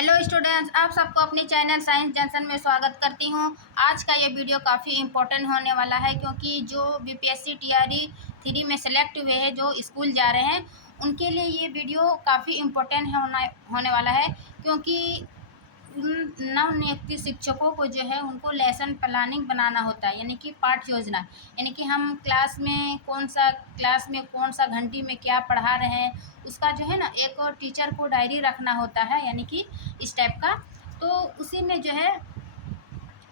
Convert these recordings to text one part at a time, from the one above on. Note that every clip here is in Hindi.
हेलो स्टूडेंट्स, आप सबको अपने चैनल साइंस जंक्शन में स्वागत करती हूँ। आज का ये वीडियो काफ़ी इम्पोर्टेंट होने वाला है क्योंकि जो बीपीएससी टीआरई 3 में सेलेक्ट हुए हैं, जो स्कूल जा रहे हैं, उनके लिए ये वीडियो काफ़ी इम्पोर्टेंट होने वाला है क्योंकि नवनियुक्त शिक्षकों को जो है उनको लेसन प्लानिंग बनाना होता है, यानी कि पाठ योजना। यानी कि हम क्लास में कौन सा घंटी में क्या पढ़ा रहे हैं, उसका जो है ना एक और टीचर को डायरी रखना होता है, यानी कि इस टाइप का। तो उसी में जो है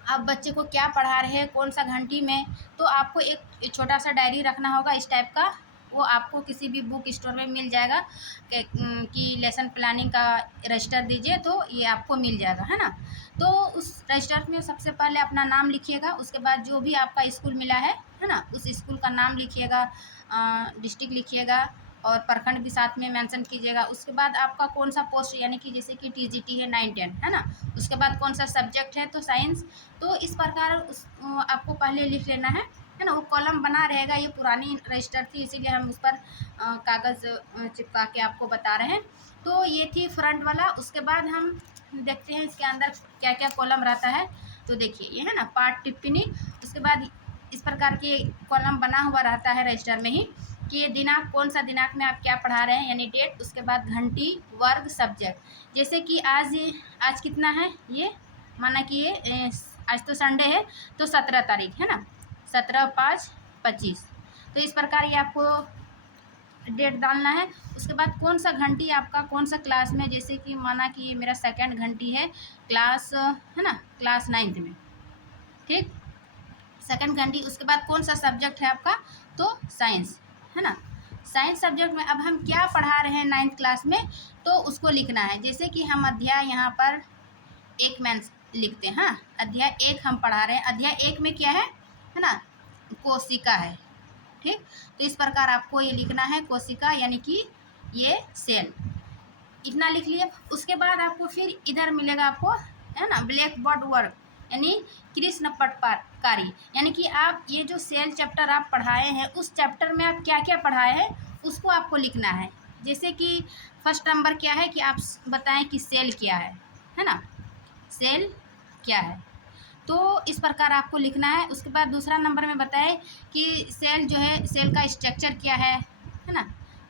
आप बच्चे को क्या पढ़ा रहे हैं, कौन सा घंटी में, तो आपको एक छोटा सा डायरी रखना होगा इस टाइप का। वो आपको किसी भी बुक स्टोर में मिल जाएगा कि लेसन प्लानिंग का रजिस्टर दीजिए तो ये आपको मिल जाएगा, है ना। तो उस रजिस्टर में सबसे पहले अपना नाम लिखिएगा, उसके बाद जो भी आपका स्कूल मिला है ना, उस स्कूल का नाम लिखिएगा, डिस्ट्रिक्ट लिखिएगा और प्रखंड भी साथ में मेंशन कीजिएगा। उसके बाद आपका कौन सा पोस्ट, यानी कि जैसे कि टीजीटी है 9-10, है ना। उसके बाद कौन सा सब्जेक्ट है तो साइंस। तो इस प्रकार आपको पहले लिख लेना है ना। वो कॉलम बना रहेगा, ये पुरानी रजिस्टर थी इसीलिए हम उस पर कागज़ चिपका के आपको बता रहे हैं। तो ये थी फ्रंट वाला। उसके बाद हम देखते हैं इसके अंदर क्या क्या कॉलम रहता है। तो देखिए ये है ना पाठ टिप्पणी। उसके बाद इस प्रकार के कॉलम बना हुआ रहता है रजिस्टर में ही कि ये दिनांक, कौन सा दिनांक में आप क्या पढ़ा रहे हैं, यानी डेट। उसके बाद घंटी, वर्ग, सब्जेक्ट। जैसे कि आज कितना है, ये माना कि ये आज तो संडे है तो 17 तारीख है ना, 17/5/25। तो इस प्रकार ये आपको डेट डालना है। उसके बाद कौन सा घंटी आपका कौन सा क्लास में, जैसे कि माना कि ये मेरा सेकंड घंटी है, क्लास है ना, क्लास 9th में, ठीक, सेकंड घंटी। उसके बाद कौन सा सब्जेक्ट है आपका, तो साइंस, है ना। साइंस सब्जेक्ट में अब हम क्या पढ़ा रहे हैं 9th क्लास में, तो उसको लिखना है। जैसे कि हम अध्याय यहाँ पर 1 में लिखते हैं, हाँ, अध्याय 1 हम पढ़ा रहे हैं। अध्याय 1 में क्या है ना, कोशिका है, ठीक। तो इस प्रकार आपको ये लिखना है कोशिका, यानी कि ये सेल। इतना लिख लिए। उसके बाद आपको फिर इधर मिलेगा आपको, है ना, ब्लैक बोर्ड वर्क, यानी कृष्ण पटकारी। यानी कि आप ये जो सेल चैप्टर आप पढ़ाए हैं, उस चैप्टर में आप क्या क्या पढ़ाए हैं उसको आपको लिखना है। जैसे कि फर्स्ट नंबर क्या है कि आप बताएं कि सेल क्या है ना, सेल क्या है। तो इस प्रकार आपको लिखना है। उसके बाद दूसरा नंबर में बताए कि सेल जो है, सेल का स्ट्रक्चर क्या है ना।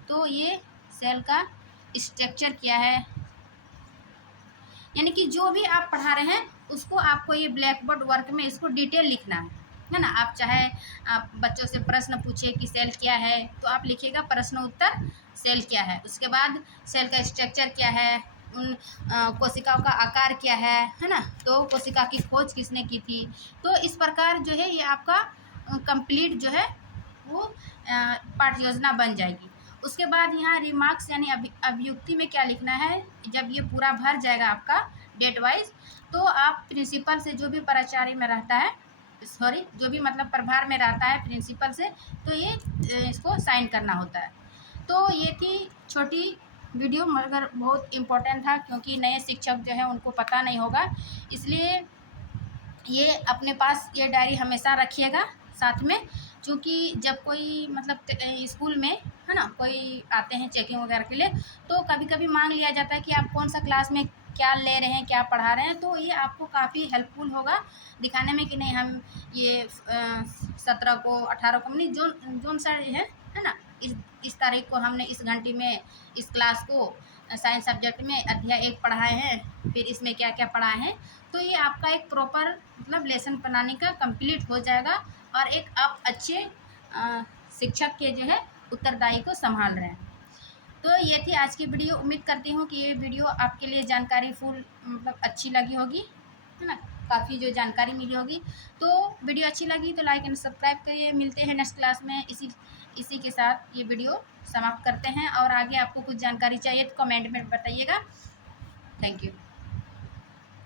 तो ये सेल का स्ट्रक्चर क्या है, यानी कि जो भी आप पढ़ा रहे हैं उसको आपको ये ब्लैक बोर्ड वर्क में इसको डिटेल लिखना है ना। आप चाहे आप बच्चों से प्रश्न पूछे कि सेल क्या है, तो आप लिखिएगा प्रश्न उत्तर सेल क्या है। उसके बाद सेल का स्ट्रक्चर क्या है, उन कोशिकाओं का आकार क्या है ना। तो कोशिका की खोज किसने की थी। तो इस प्रकार जो है ये आपका कंप्लीट जो है वो पाठ योजना बन जाएगी। उसके बाद यहाँ रिमार्क्स यानी अभियुक्ति में क्या लिखना है, जब ये पूरा भर जाएगा आपका डेट वाइज, तो आप प्रिंसिपल से, जो भी प्राचार्य में रहता है, सॉरी जो भी मतलब प्रभार में रहता है प्रिंसिपल से, तो ये इसको साइन करना होता है। तो ये थी छोटी वीडियो, मगर बहुत इम्पोर्टेंट था क्योंकि नए शिक्षक जो है उनको पता नहीं होगा, इसलिए ये अपने पास ये डायरी हमेशा रखिएगा साथ में। क्योंकि जब कोई मतलब स्कूल में है ना कोई आते हैं चेकिंग वगैरह के लिए, तो कभी कभी मांग लिया जाता है कि आप कौन सा क्लास में क्या ले रहे हैं, क्या पढ़ा रहे हैं। तो ये आपको काफ़ी हेल्पफुल होगा दिखाने में कि नहीं हम ये 17 को 18 को, नहीं जोन जोन सा है ना, इस तारीख को हमने इस घंटी में इस क्लास को साइंस सब्जेक्ट में अध्याय 1 पढ़ाए हैं, फिर इसमें क्या क्या पढ़ाए हैं। तो ये आपका एक प्रॉपर मतलब लेसन बनाने का कंप्लीट हो जाएगा और एक आप अच्छे शिक्षक के जो है उत्तरदायी को संभाल रहे हैं। तो ये थी आज की वीडियो। उम्मीद करती हूँ कि ये वीडियो आपके लिए जानकारी फुल मतलब अच्छी लगी होगी, है ना, काफ़ी जो जानकारी मिली होगी। तो वीडियो अच्छी लगी तो लाइक एंड सब्सक्राइब करिए। मिलते हैं नेक्स्ट क्लास में। इसी के साथ ये वीडियो समाप्त करते हैं, और आगे आपको कुछ जानकारी चाहिए तो कमेंट में बताइएगा। Thank you.